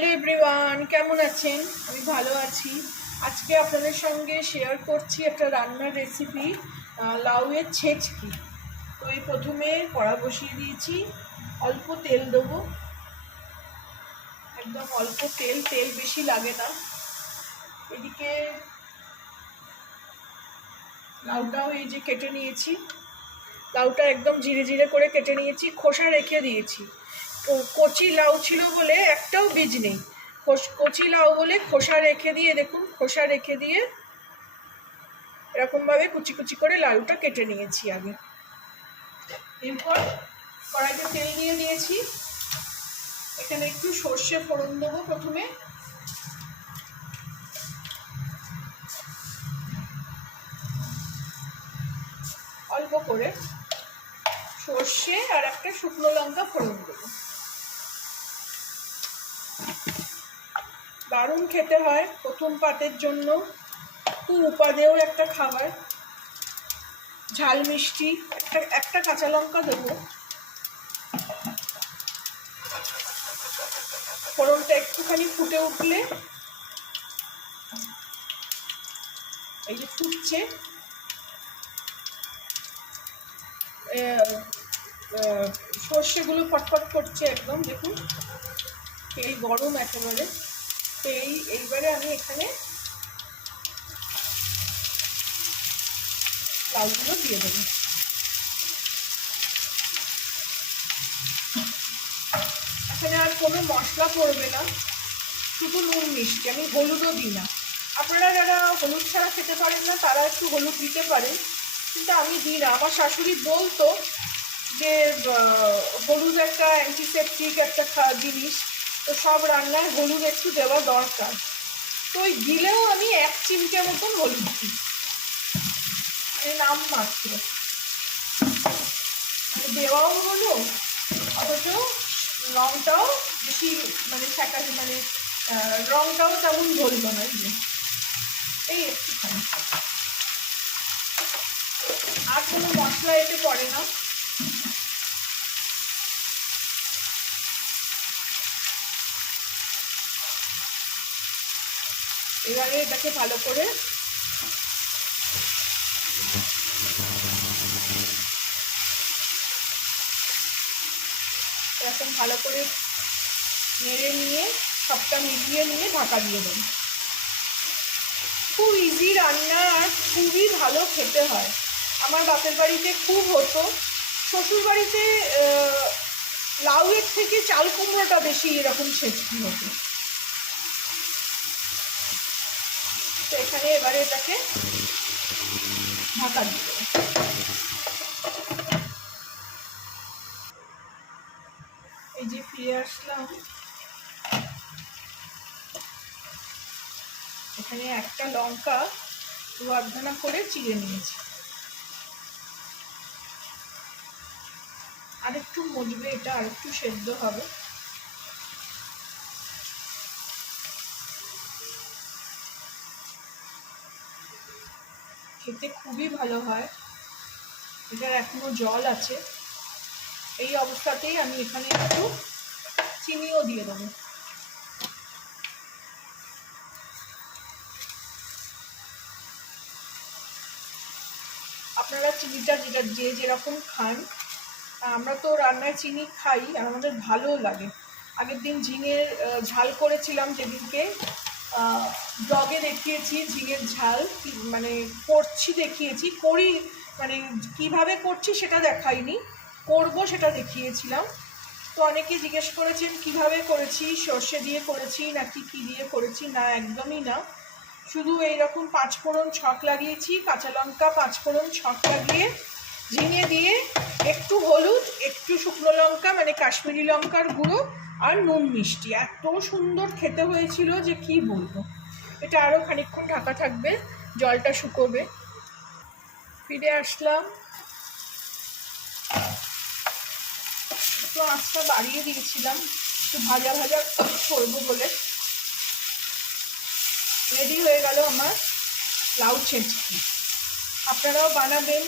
Hello everyone, কেমন আছেন? আমি ভালো আছি। আজকে আপনাদের সঙ্গে শেয়ার করছি একটা রান্নার রেসিপি, লাউয়ের ছেঁচকি। তো এই প্রথমে কড়া বসিয়ে দিয়েছি, অল্প তেল দেবো, একদম অল্প তেল, তেল বেশি লাগে না। এদিকে লাউটাও এই যে কেটে নিয়েছি, লাউটা একদম জিরে জিরে করে কেটে নিয়েছি, খোসা রেখে দিয়েছি। কচি লাউ ছিল বলে একটাও বীজ নেই, কচি লাউ বলে খোসা রেখে দিয়ে, দেখুন খোসা রেখে দিয়ে এরকমভাবে কুচি কুচি করে লাউটা কেটে নিয়েছি আগে। এরপর কড়াইতে তেল দিয়ে দিয়েছি, এখানে একটু সর্ষে ফোড়ন দেবো প্রথমে। অল্প করে সর্ষে আর একটা শুকনো লঙ্কা ফোড়ন দেবো। দারুণ খেতে হয় প্রথম পাতের জন্য, খুব উপাদেয় একটা খাবার। ঝাল মিষ্টি, একটা কাঁচা লঙ্কা দেবো। ফোড়নটা একটুখানি ফুটে উঠলে, এই যে ফুটছে, সর্ষেগুলো ফটফট করছে একদম, দেখুন তেল গরম একেবারে। তো এইবারে আমি এখানে লাউগুলো দিয়ে দেবো। এখানে আর কোনো মশলা পড়বে না, শুধু নুন মিষ্টি, আমি হলুদও দিই না। আপনারা যারা হলুদ ছাড়া খেতে পারেন না তারা একটু হলুদ দিতে পারেন, কিন্তু আমি দিই না। আমার শাশুড়ি বলতো যে হলুদ একটা অ্যান্টিসেপটিক একটা জিনিস, তো সব রান্নায় হলুদ একটু দেওয়া দরকার। তো ওই দিলেও আমি 1 চিমটে মতন হলুদ দিই, নাম মাত্র, দেওয়াও হলো, অথচ রঙটাও বেশি রঙটাও তেমন ধরলো না। এই একটুখানি, আর কোনো মশলা এতে পড়ে না। এবারে এটাকে ভালো করে এরকম ভালো করে নেড়ে নিয়ে, সবটা মিলিয়ে নিয়ে ঢাকা দিয়ে দেবো। খুব ইজি রান্না আর খুবই ভালো খেতে হয়। আমার বাপের বাড়িতে খুব হতো, শ্বশুর বাড়িতে লাউয়ের থেকে চাল কুমড়োটা বেশি এরকম ছেঁচকি হতো। তো এখানে এবারে এটাকে ঢাকা দিয়ে দেবো। এই যে ফিরে আসলাম, এখানে একটা লঙ্কা দু আধখানা করে চিড়ে নিয়েছি। আরেকটু মজবে, এটা আরেকটু সেদ্ধ হবে। খেতে খুবই ভালো হয়, এটার এখনো জল আছে। এই অবস্থাতেই আমি এখানে একটু চিনিও দিয়ে দেবো। আপনারা চিনিটা যে যেরকম খান, আমরা তো রান্নায় চিনি খাই আর আমাদের ভালোও লাগে। আগের দিন ঝিঙের ঝাল করেছিলাম, যেদিনকে ব্লগে দেখিয়েছি ঝিঙের ঝাল, মানে করছি দেখিয়েছি, করি মানে কিভাবে করছি সেটা দেখাইনি, করব সেটা দেখিয়েছিলাম। তো অনেকে জিজ্ঞেস করেছেন কিভাবে করেছি, সর্ষে দিয়ে করেছি নাকি কি দিয়ে করেছি। না, একদমই না, শুধু এইরকম 5 ফোড়ন ছক লাগিয়েছি, কাঁচা লঙ্কা 5 ফোড়ন ছক লাগিয়ে, ঝিঙে দিয়ে, একটু হলুদ, একটু শুকনো লঙ্কা মানে কাশ্মীরি লঙ্কার গুঁড়ো, আর নুন মিষ্টি। এত সুন্দর খেতে হয়েছিল যে কি বলবো। এটা আরও খানিকক্ষণ ঢাকা থাকবে, জলটা শুকোবে। ফিরে আসলাম, একটু আঁচটা বাড়িয়ে দিয়েছিলাম একটু ভাজা ভাজা করবো বলে। রেডি হয়ে গেল আমার লাউ ছেঁচকি। আপনারাও বানাবেন,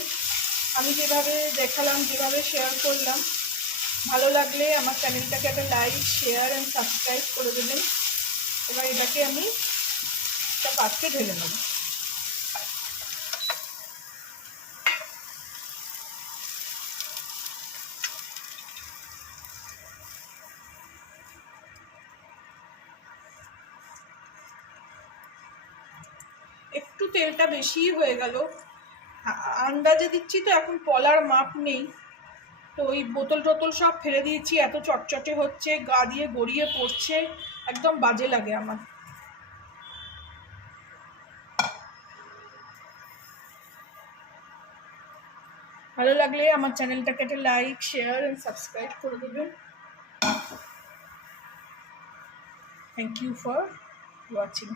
আমি যেভাবে দেখালাম, যেভাবে শেয়ার করলাম। ভালো লাগলে আমার চ্যানেলটাকে একটা লাইক, শেয়ার অ্যান্ড সাবস্ক্রাইব করে দেবেন। এবার এটাকে আমি একটা পাত্রে ঢেলে নেব। একটু তেলটা বেশিই হয়ে গেল, আন্দাজে দিচ্ছি তো, এখন পলার মাপ নেই, তো ওই বোতল টোতল সব ফেলে দিয়েছি, এত চটচটে হচ্ছে, গা দিয়ে গড়িয়ে পড়ছে, একদম বাজে লাগে আমার। ভালো লাগলে আমার চ্যানেলটাকে একটা লাইক, শেয়ার এন্ড সাবস্ক্রাইব করে দেবেন। Thank you for watching.